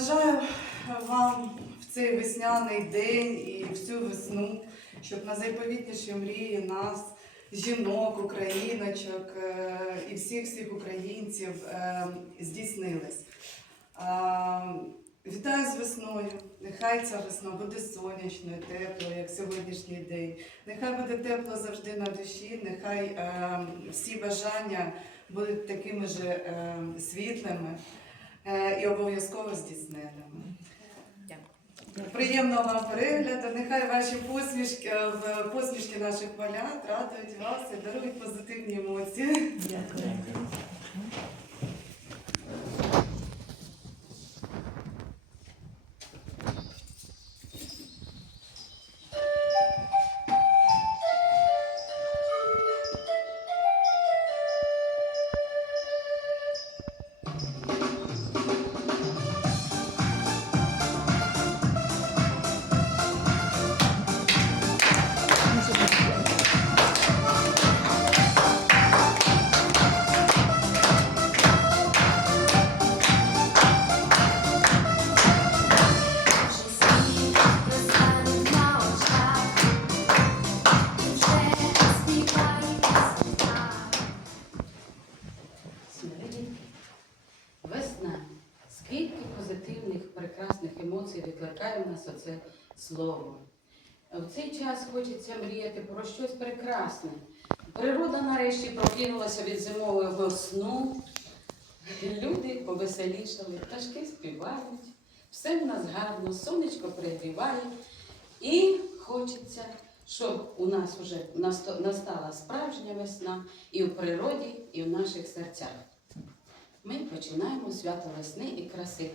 Бажаю вам в цей весняний день і всю весну, щоб на найповітніші мрії нас, жінок, україночок е, і всіх всіх українців е, здійснились. Вітаю з весною. Нехай ця весна буде сонячною, теплою, як сьогоднішній день. Нехай буде тепло завжди на душі, нехай е, всі бажання будуть такими ж світлими і обов'язково здійсненими. Приємного вам перегляду. Нехай ваші посмішки, е, посмішки наших малят радують вас і дарують позитивні емоції. Дякую. Слово. В цей час хочеться мріяти про щось прекрасне. Природа нарешті прокинулася від зимового сну. Люди повеселішали, пташки співають, все в нас гарно, сонечко пригріває. І хочеться, щоб у нас вже настала справжня весна і в природі, і в наших серцях. Ми починаємо свято весни і краси.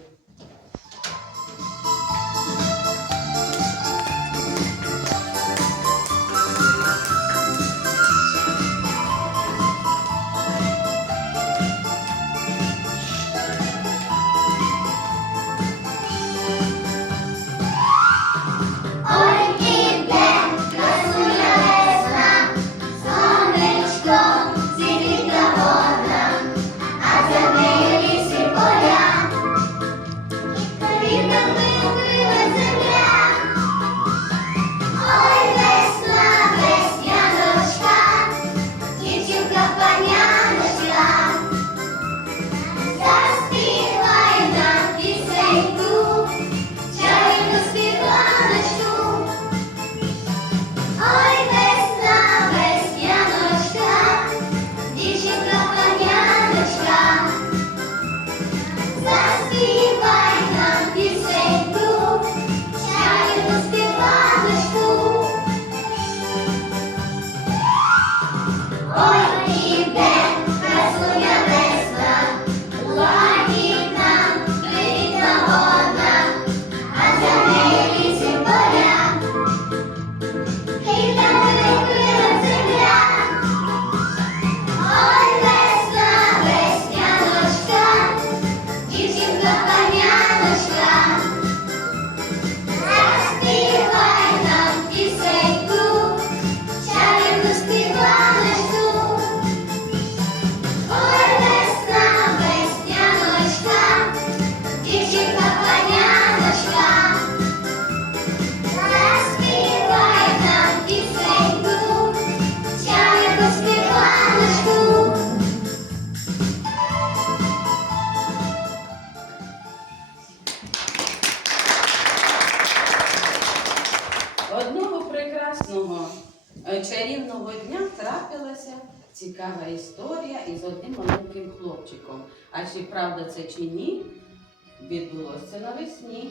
Е, чарівного дня трапилася цікава історія із одним маленьким хлопчиком. А чи правда це чи ні? Відбулося навесні.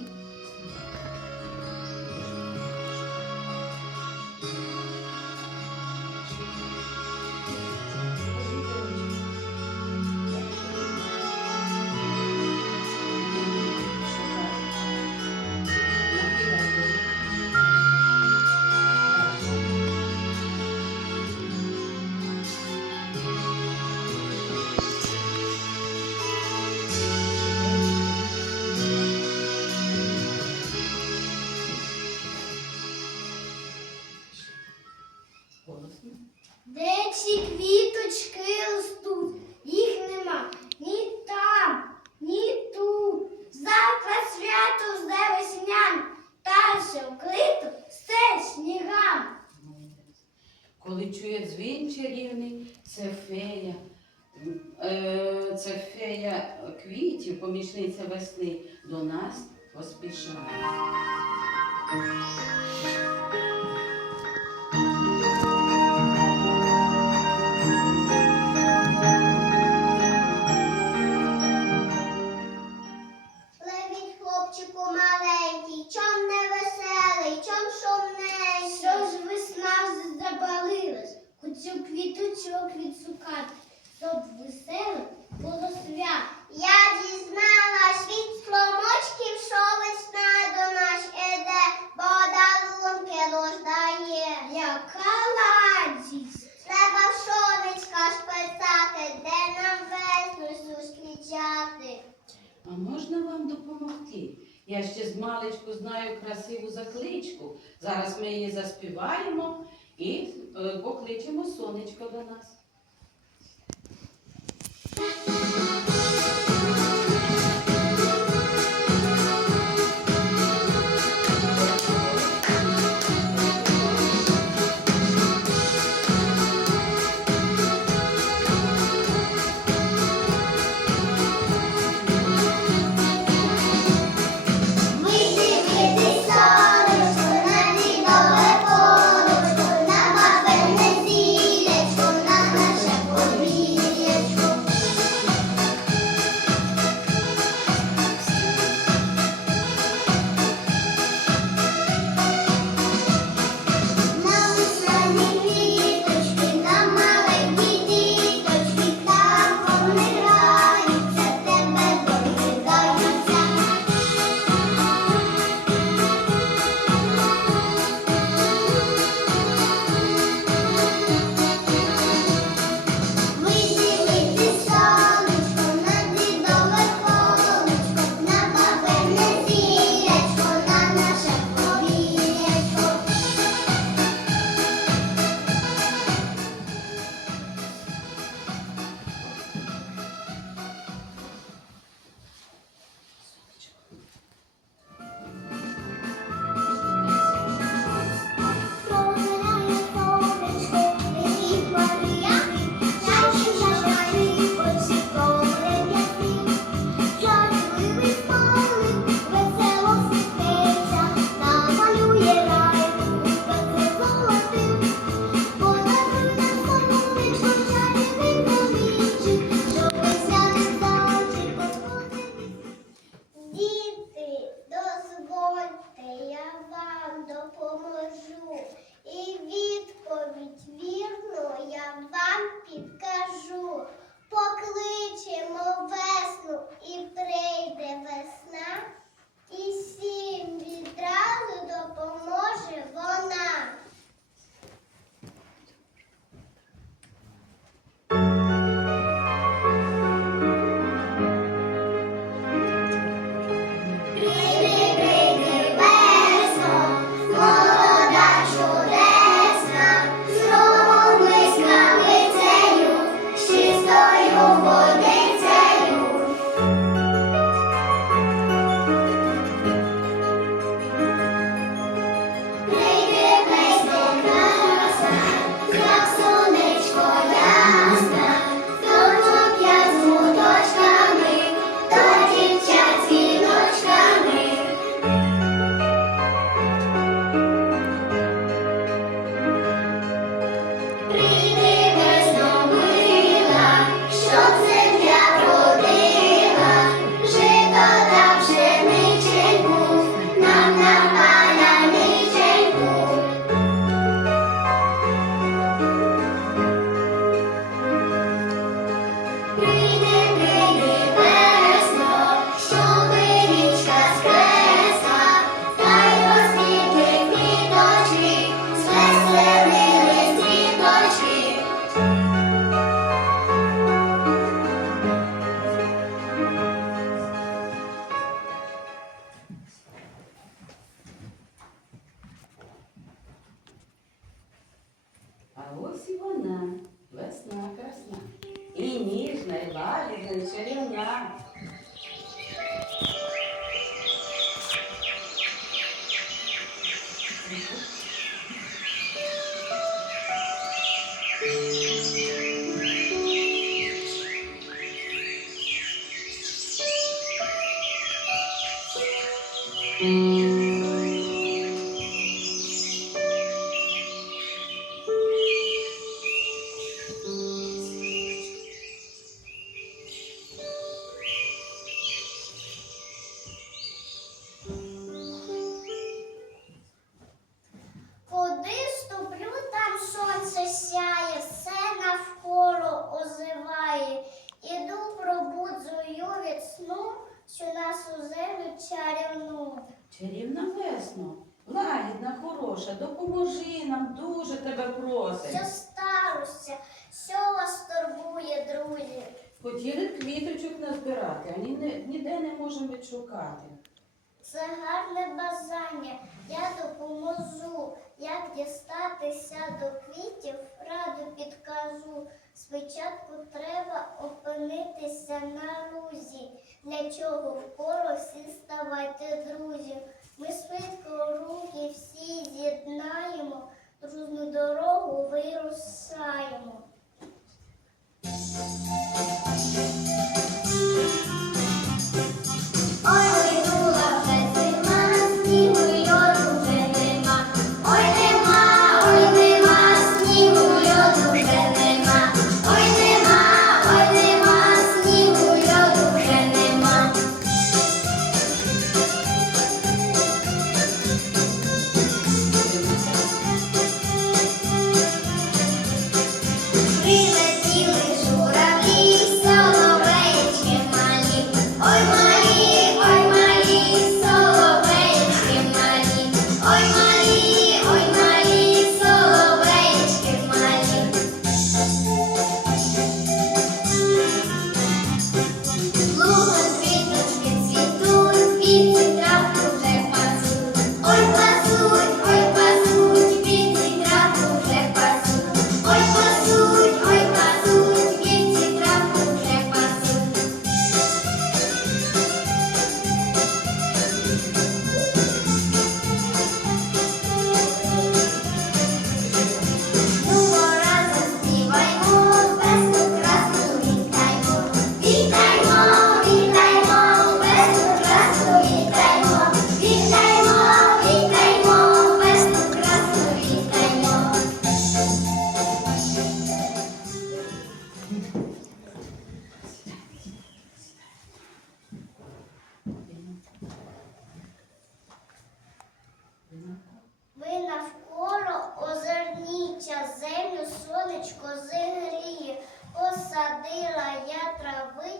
помічниця весни до нас поспішає. пісні. Я ще з маличку знаю красиву закличку. Зараз ми її заспіваємо і е, покличемо сонечко до нас. вона, весна красна і ніжна, і лагідна, і чарівна. Чарівну. Чарівна весно, лагідна, хороша, допоможи нам, дуже тебе просить. Що старося, що вас турбує, друзі? Хотіли б квіточок назбирати, а ні, не- ніде не можемо відшукати. Це гарне бажання, я допоможу. Як дістатися до квітів, раду підкажу. Спочатку треба опинитися на лузі. Для чого впору всі ставайте друзі. Ми швидко руки всі з'єднаємо, дружну дорогу вирушаємо.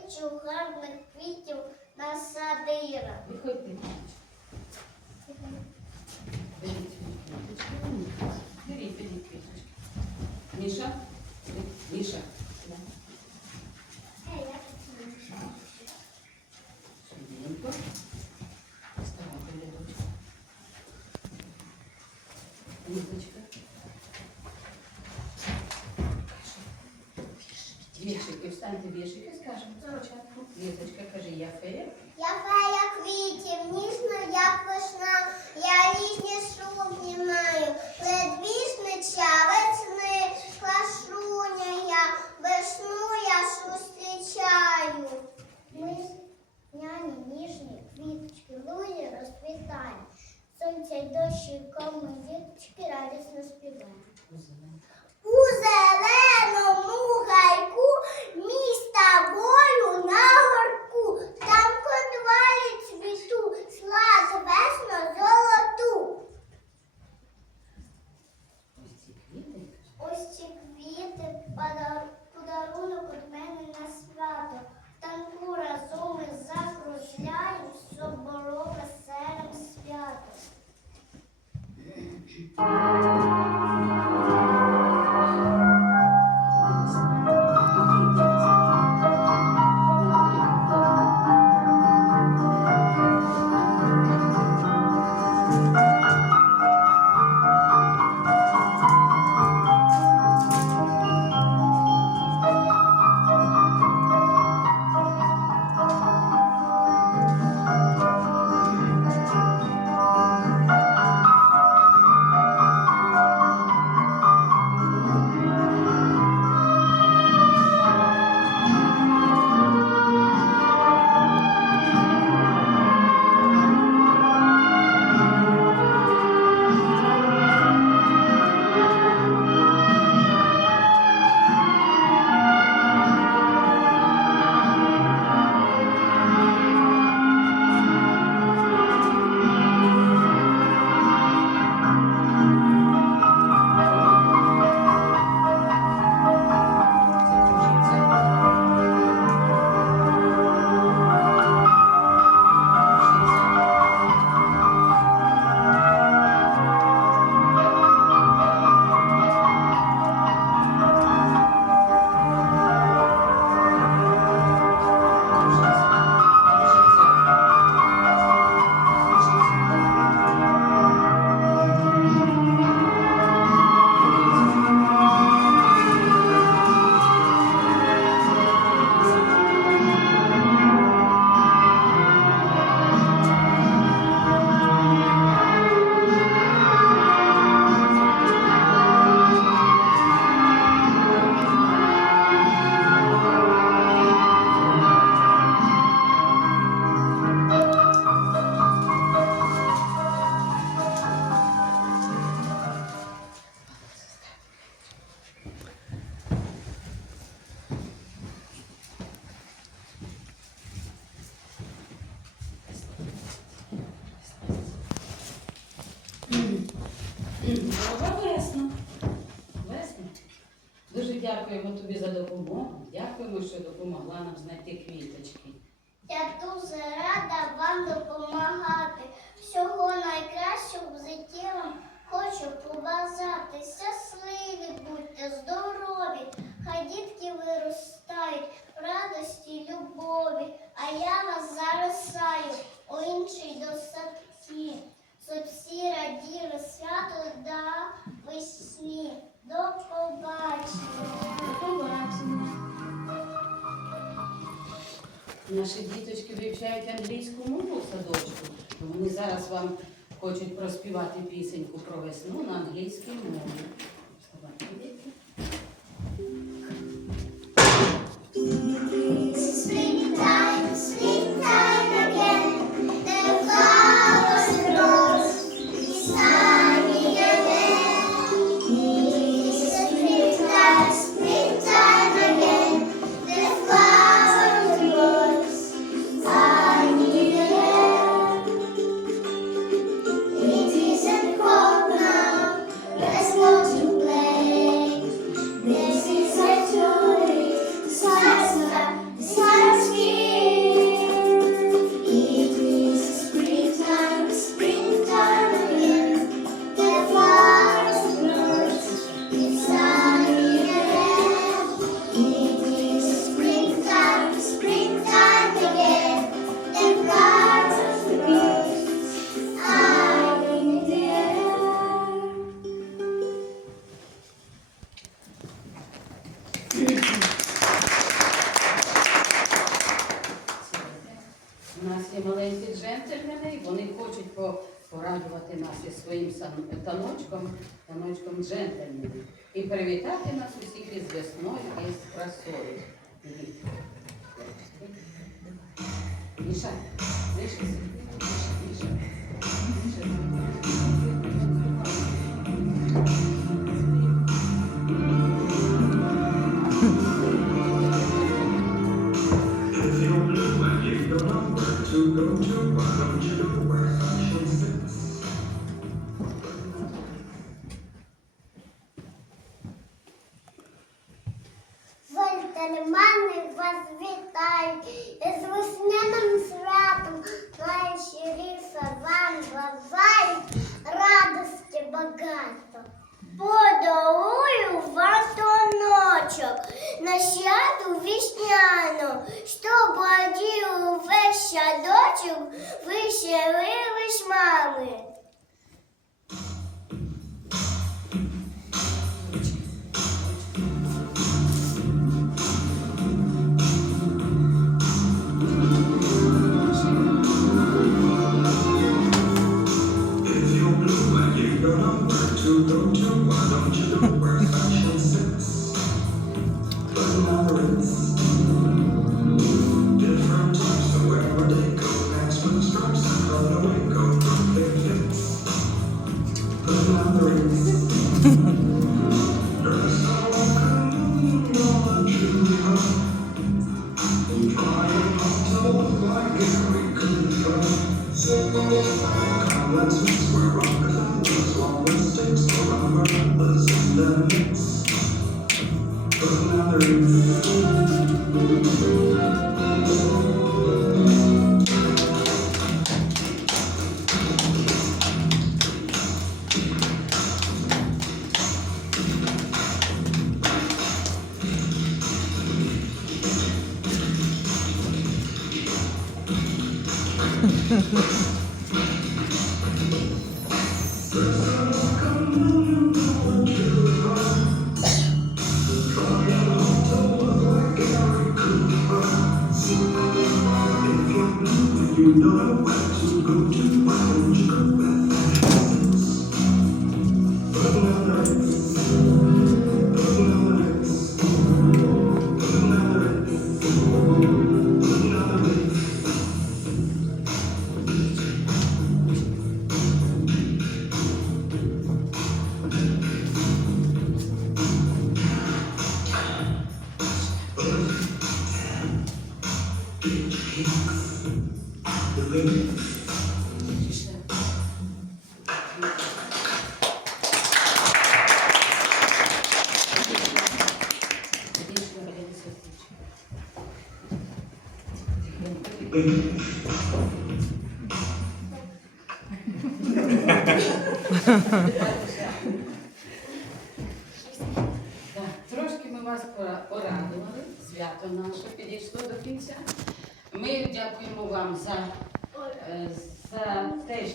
травичу, гарних квітів насадила. Виходьте. Беріть квіточки. Беріть, беріть квіточки. Міша? Міша. сюди. Швиденько. Вставайте, рядочок. Лізочка. Віршики, встаньте віршики, скажемо спочатку. Лізочка, кажи, я фея. Я фея квітів, ніжна, як весна, я різні сукні маю, ледвіжнича весни, клашуня я, весну я зустрічаю. Ми няні, ніжні квіточки, лузі розквітаємо. Сонця й дощі, кому діточки радісно співаємо. У зеленому там знайти квіточки. Я дуже рада вам допомагати. Всього найкращого в житті вам хочу побажати. Щасливі, будьте здорові, хай дітки виростають в радості й любові. А я вас заросаю у іншій досадці, щоб всі раділи свят. Наші діточки вивчають англійську мову в садочку. Вони зараз вам хочуть проспівати пісеньку про весну на англійській мові. Міша, Міша, Міша, Міша. another.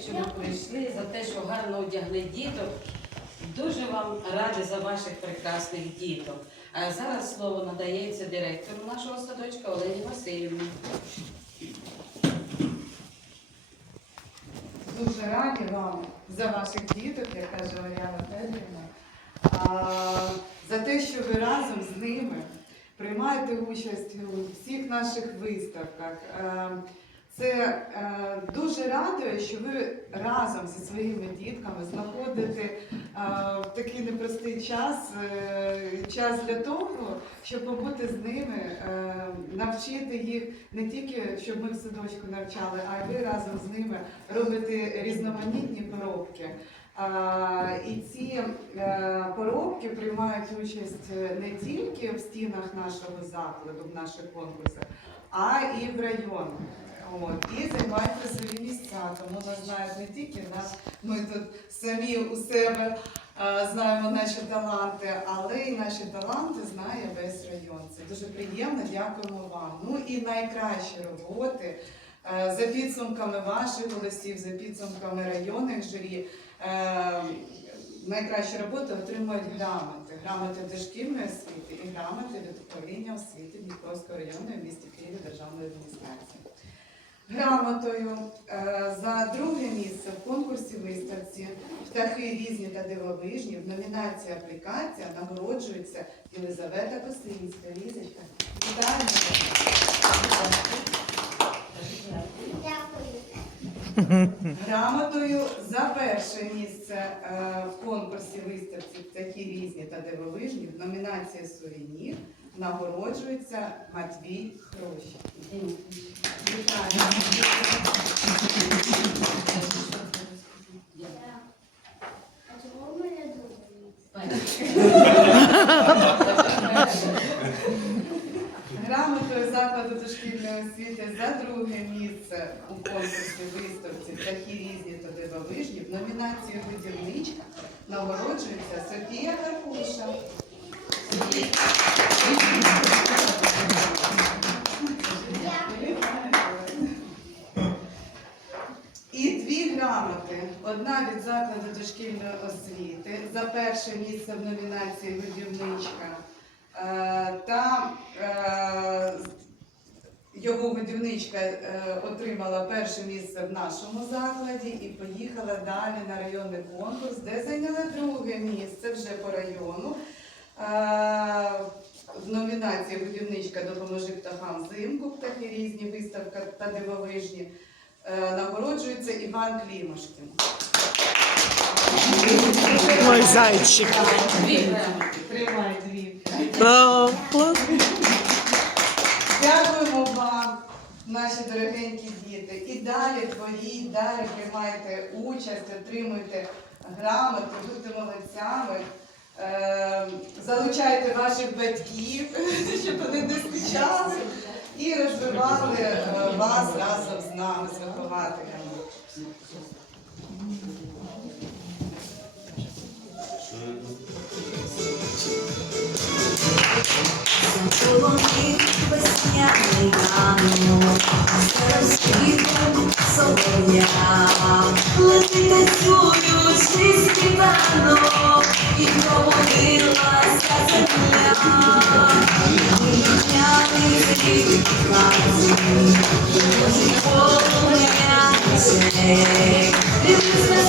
Що ви прийшли, за те, що гарно одягли діток. Дуже вам раді за ваших прекрасних діток. А зараз слово надається директору нашого садочка Олені Васильівні. Дуже раді вам за ваших діток, як каже Мар'яна Федорівна, за те, що ви разом з ними приймаєте участь у всіх наших виставках. Е, Це е, дуже радує, що ви разом зі своїми дітками знаходите е, в такий непростий час, е, час для того, щоб побути з ними, е, навчити їх не тільки, щоб ми в садочку навчали, а й ви разом з ними робите різноманітні поробки. А, І ці е, поробки приймають участь не тільки в стінах нашого закладу, в наших конкурсах, а і в районах. От, і займають призові місця, тому нас знають не тільки нас, ми тут самі у себе е, знаємо наші таланти, але і наші таланти знає весь район. Це дуже приємно, дякуємо вам. Ну і найкращі роботи е, за підсумками ваших голосів, за підсумками районних журі. Е, Найкращі роботи отримують грамоти, грамоти дошкільної освіти і грамоти від управління освіти Дніпровського району в місті Києві Державної адміністрації. Грамотою е, за друге місце в конкурсі виставці птахи різні та дивовижні в номінації аплікація нагороджується Єлизавета Косинська. Лізочка. Грамотою за перше місце е, в конкурсі виставці такі різні та дивовижні в номінації сувенір нагороджується Матвій Хрощ. Вітаємо. А чому в мене друге? Грамотою закладу дошкільної освіти за друге місце у конкурсі виставці птахи різні та дивовижні в номінації Будівничка нагороджується Софія Карпуша. І дві грамоти. Одна від закладу дошкільної освіти за перше місце в номінації Годівничка. Е, Та е, його годівничка е, отримала перше місце в нашому закладі і поїхала далі на районний конкурс, де зайняла друге місце вже по району. Е, В номінації Годівничка допоможи птахам взимку, птахи різні, виставка та дивовижні. Е, Нагороджується Іван Клімошкін. Мой зайчик. Дві. Тримай дві. О, клас. Дякуємо вам, наші дорогенькі діти. І далі творіть, далі приймайте участь, отримуйте грамоти, будьте молодцями. Е, залучайте ваших батьків, щоб вони не і розвивали е, вас разом з нами, з вихователями. Полонив весняний ранок, розквітом солов'я, лети танцюють співанок, і пробудилася земля. Вітняний хліб хаті, Божий полум'янчик, дивись на